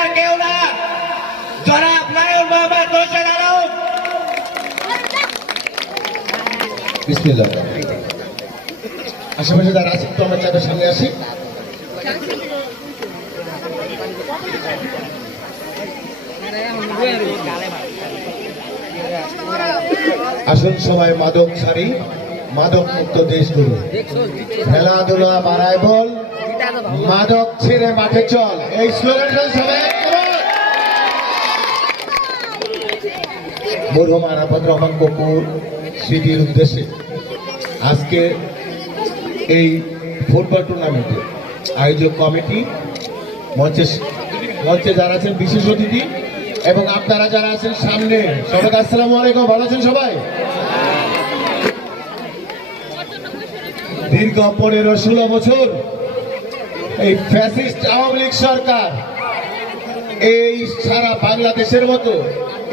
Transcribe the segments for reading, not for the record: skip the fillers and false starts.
আর কেউ না, জনাব নায়ক মোহাম্মদ হোসেন আলম। বিসমিল্লাহ। আশেপাশে যারা আছে একটু আমরা চাঁদের সামনে আসি। আসুন সবাই মাদক ছাড়ি, মাদক মুক্ত দেশ গড়ি। খেলাধুলা বাড়ায় বল, মাদক ছেড়ে মাঠে চল, এই স্লোগানটা সবাই মরহুম আরাফাত রহমান কপুর স্মৃতির উদ্দেশ্যে আজকে এই ফুটবল টুর্নামেন্টে আয়োজক কমিটি, মঞ্চে যারা আছেন বিশেষ অতিথি এবং আপনারা যারা আছেন সামনে, সবাইকে আসসালামু আলাইকুম। ভালো আছেন সবাই? দীর্ঘ 15-16 বছর এই ফ্যাসিস্ট আওয়ামী লীগ সরকার এই সারা বাংলাদেশের মতো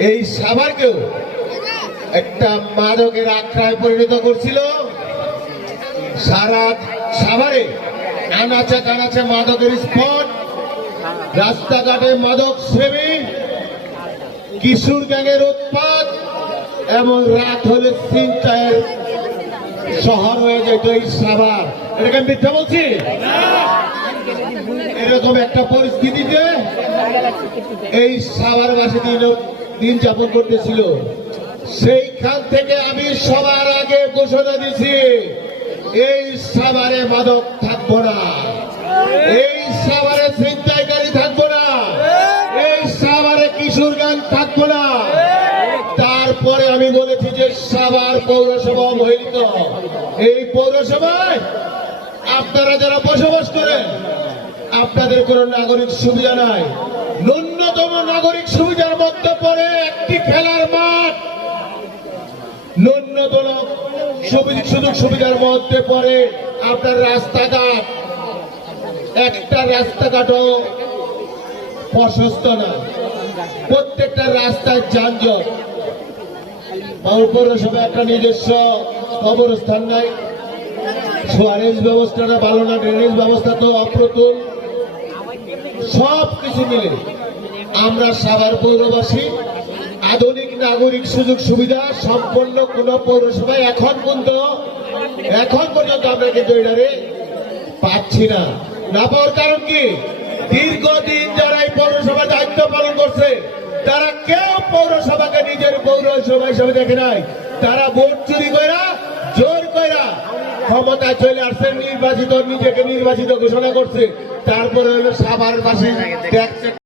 এই সাভারকেও একটা মাদকের আখড়ায় পরিণত করছিল। সারা সাভারে আনাচে কানাচে মাদকের স্পট, রাস্তাঘাটে মাদক সেবী, কিশোর গ্যাংয়ের উৎপাত এবং রাত হলে ছিনতাইয়ের শহর হয়ে যেত এই সাভার। এটাকে আমি মিথ্যা বলছি? এরকম একটা পরিস্থিতিতে এই সাভারবাসী দিন যাপন করতেছিল। সেইখান থেকে আমি সবার আগে ঘোষণা দিছি, এই সাভারে মাদক থাকবো না, এই সাভারে ছিনতাইকারী থাকবো না, এই সাভারে কিশোর গ্যাং থাকবো না। তারপরে আমি বলেছি যে সাভার পৌরসভা অবহেলিত। এই পৌরসভায় আপনারা যারা বসবাস করেন, আপনাদের কোনো নাগরিক সুবিধা নাই। ন্যূনতম নাগরিক সুবিধার মধ্যে পড়ে একটি খেলার মাঠ, ন্যূনতম সুযোগ সুবিধার মধ্যে পড়ে আপনার রাস্তাঘাট। একটা রাস্তাঘাটও প্রশস্ত না, প্রত্যেকটা রাস্তায় যানজট। পৌরসভা একটা নিজস্ব কবরস্থান নাই, সোয়ারেজ ব্যবস্থাটা ভালো না, ড্রেনেজ ব্যবস্থা তো অপ্রতুল। সব কিছু মিলে আমরা সাভার পৌরবাসী আধুনিক নাগরিক সুযোগ সুবিধা সম্পন্ন কোন পৌরসভায় এখন পর্যন্ত আমরা কিন্তু এটারে পাচ্ছি না। না পাওয়ার কারণ কি? দীর্ঘদিন যারা এই পৌরসভার দায়িত্ব পালন করছে তারা কেউ পৌরসভাকে নিজের পৌরসভা হিসেবে দেখে নাই। তারা ভোট চুরি কইরা, জোর কইরা ক্ষমতায় চলে আসছেন, নিজেকে নির্বাচিত ঘোষণা করছে। তারপরে হলো সাভারবাসী